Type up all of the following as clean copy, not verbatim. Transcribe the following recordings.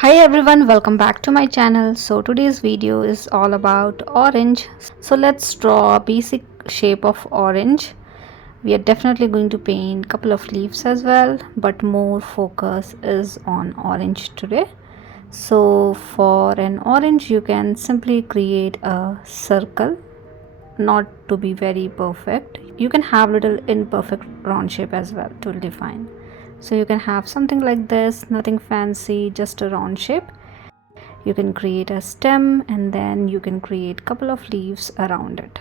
Hi everyone, welcome back to my channel. So today's video is all about orange. So let's draw a basic shape of orange. We are definitely going to paint a couple of leaves as well, but more focus is on orange today. So for an orange you can simply create a circle, not to be very perfect. You can have little imperfect round shape as well to define. So you can have something like this, nothing fancy, just a round shape. You can create a stem and then you can create couple of leaves around it.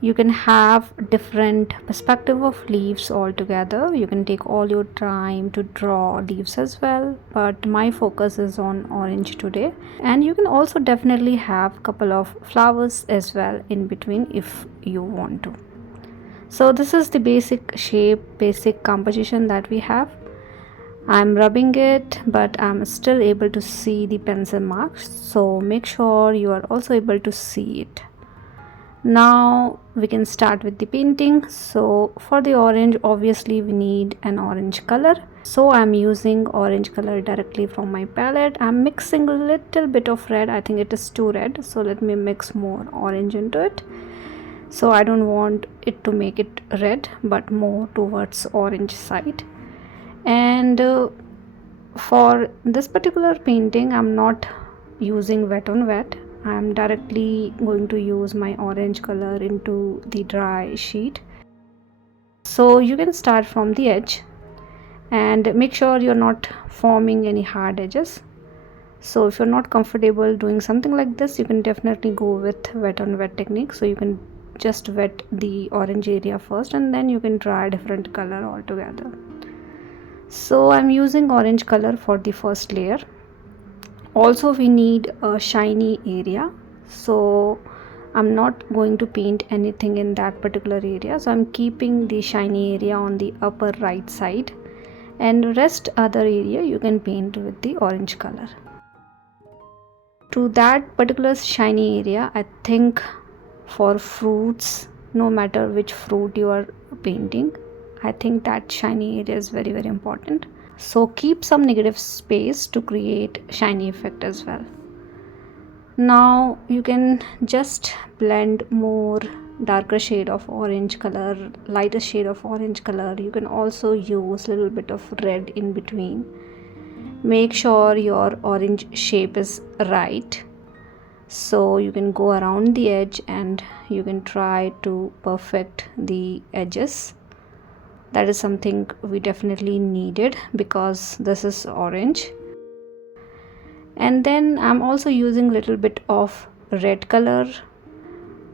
You can have different perspective of leaves altogether. You can take all your time to draw leaves as well, but my focus is on orange today. And you can also definitely have couple of flowers as well in between if you want to. So this is the basic shape, basic composition that we have. I'm rubbing it, but I'm still able to see the pencil marks, so make sure you are also able to see it. Now we can start with the painting. So for the orange, obviously we need an orange color, so I'm using orange color directly from my palette. I'm mixing a little bit of red. I think it is too red, so let me mix more orange into it. So I don't want it to make it red, but more towards orange side. And for this particular painting I'm not using wet on wet. I'm directly going to use my orange color into the dry sheet. So you can start from the edge and make sure you're not forming any hard edges. So if you're not comfortable doing something like this, you can definitely go with wet on wet technique. So you can just wet the orange area first and then you can try different color altogether. So I'm using orange color for the first layer. Also we need a shiny area, so I'm not going to paint anything in that particular area. So I'm keeping the shiny area on the upper right side, and rest other area you can paint with the orange color. To that particular shiny area, I think for fruits, no matter which fruit you are painting, I think that shiny area is very important. So keep some negative space to create shiny effect as well. Now you can just blend more darker shade of orange color, lighter shade of orange color. You can also use a little bit of red in between. Make sure your orange shape is right. So you can go around the edge and you can try to perfect the edges. That is something we definitely needed because this is orange. And then I'm also using little bit of red color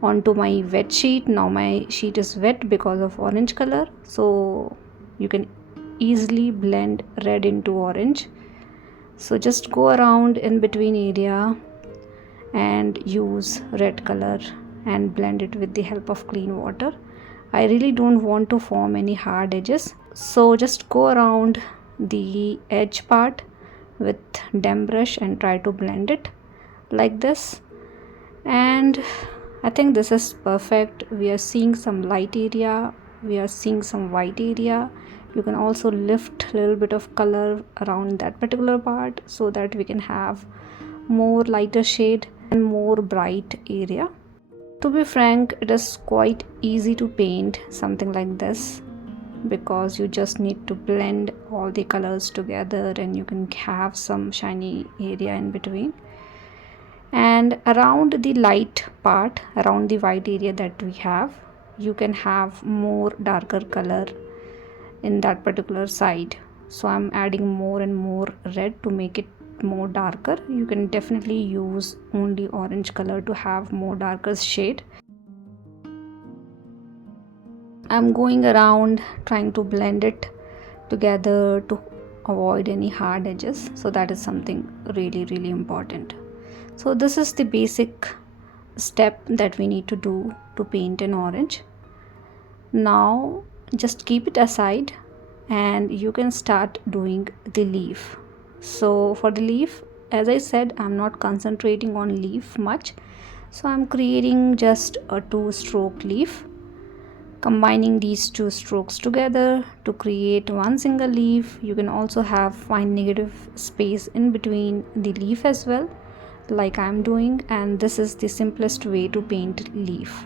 onto my wet sheet. Now my sheet is wet because of orange color, so you can easily blend red into orange. So just go around in between area and use red color and blend it with the help of clean water. I really don't want to form any hard edges, so just go around the edge part with damp brush and try to blend it like this. And I think this is perfect. We are seeing some light area, we are seeing some white area. You can also lift a little bit of color around that particular part so that we can have more lighter shade and more bright area. To be frank, it is quite easy to paint something like this because you just need to blend all the colors together and you can have some shiny area in between. And around the light part, around the white area that we have, you can have more darker color in that particular side. So I'm adding more and more red to make it more darker. You can definitely use only orange color to have more darker shade. I'm going around trying to blend it together to avoid any hard edges. So that is something really important. So this is the basic step that we need to do to paint an orange. Now just keep it aside and you can start doing the leaf. So for the leaf, as I said, I'm not concentrating on leaf much, so I'm creating just a 2-stroke leaf. combining these two strokes together to create one single leaf. You can also have fine negative space in between the leaf as well, like I'm doing, and this is the simplest way to paint leaf.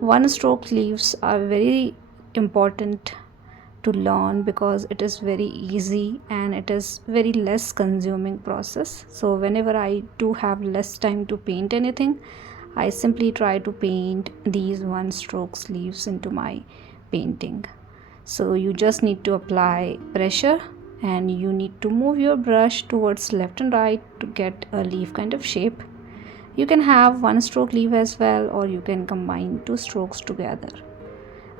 One stroke leaves are very important to learn because it is very easy and it is very less consuming process. So whenever I do have less time to paint anything, I simply try to paint these one stroke leaves into my painting. So you just need to apply pressure and you need to move your brush towards left and right to get a leaf kind of shape. You can have one stroke leaf as well, or you can combine two strokes together.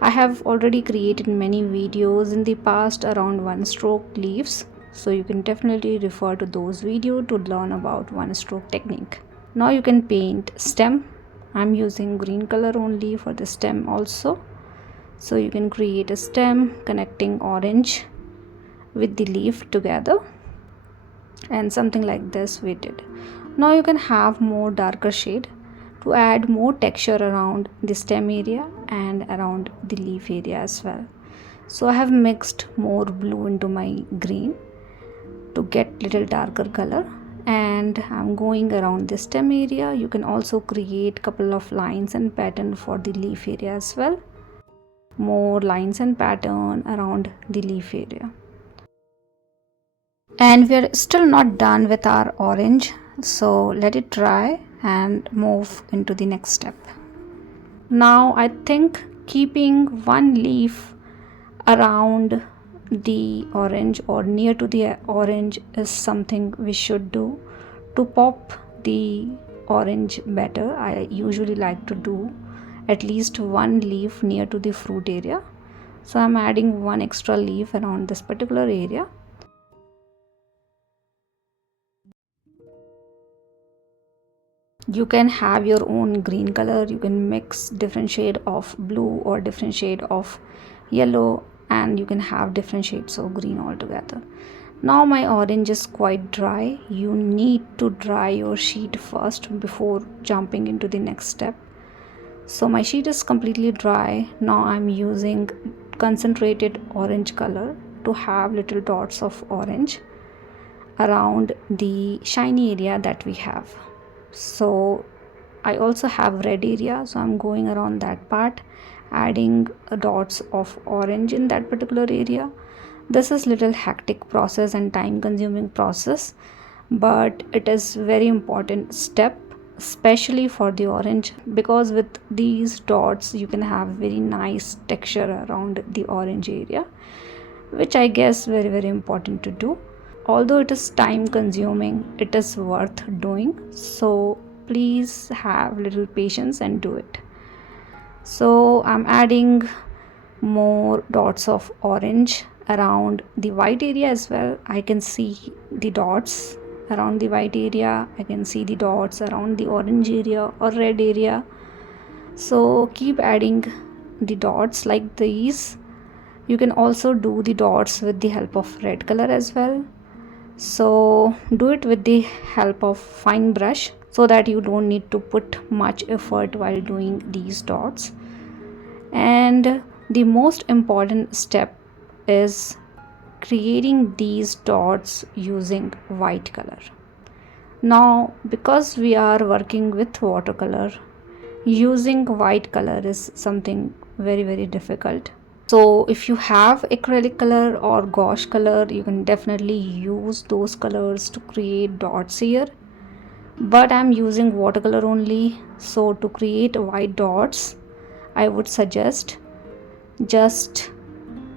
I have already created many videos in the past around one stroke leaves, so you can definitely refer to those videos to learn about one stroke technique. Now you can paint stem. I'm using green color only for the stem also. So you can create a stem connecting orange with the leaf together, and something like this we did. Now you can have more darker shade to add more texture around the stem area and around the leaf area as well. So I have mixed more blue into my green to get little darker color, and I'm going around the stem area. You can also create couple of lines and pattern for the leaf area as well. More lines and pattern around the leaf area. And we are still not done with our orange, so let it dry and move into the next step. Now I think keeping one leaf around the orange or near to the orange is something we should do to pop the orange better. I usually like to do at least one leaf near to the fruit area, so I'm adding one extra leaf around this particular area. You can have your own green color, you can mix different shade of blue or different shade of yellow, and you can have different shades of green altogether. Now my orange is quite dry. You need to dry your sheet first before jumping into the next step. So my sheet is completely dry. Now I'm using concentrated orange color to have little dots of orange around the shiny area that we have. So I also have red area, so I'm going around that part, adding dots of orange in that particular area. This is little hectic process and time consuming process, but it is very important step, especially for the orange, because with these dots you can have very nice texture around the orange area, which I guess very important to do. Although it is time consuming, it is worth doing, so please have little patience and do it. So I'm adding more dots of orange around the white area as well. I can see the dots around the white area, I can see the dots around the orange area or red area. So keep adding the dots like these. You can also do the dots with the help of red color as well. So do it with the help of fine brush so that you don't need to put much effort while doing these dots. And the most important step is creating these dots using white color. Now because we are working with watercolor, using white color is something very difficult. So if you have acrylic color or gouache color, you can definitely use those colors to create dots here, but I'm using watercolor only. So to create white dots, I would suggest just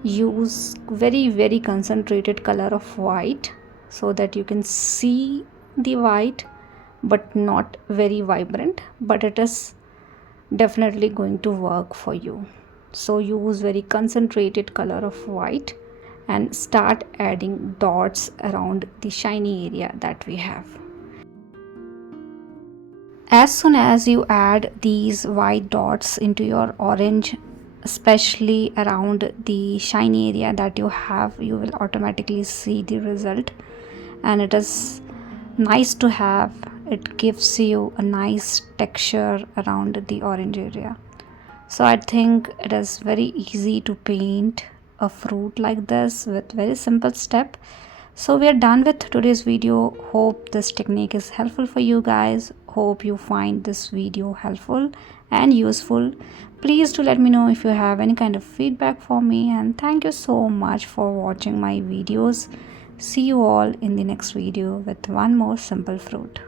use very concentrated color of white so that you can see the white but not very vibrant, but it is definitely going to work for you. So use very concentrated color of white and start adding dots around the shiny area that we have. As soon as you add these white dots into your orange, especially around the shiny area that you have, you will automatically see the result, and it is nice to have. It gives you a nice texture around the orange area. So I think it is very easy to paint a fruit like this with very simple step. So we are done with today's video. Hope this technique is helpful for you guys. Hope you find this video helpful and useful. Please do let me know if you have any kind of feedback for me, and thank you so much for watching my videos. See you all in the next video with one more simple fruit.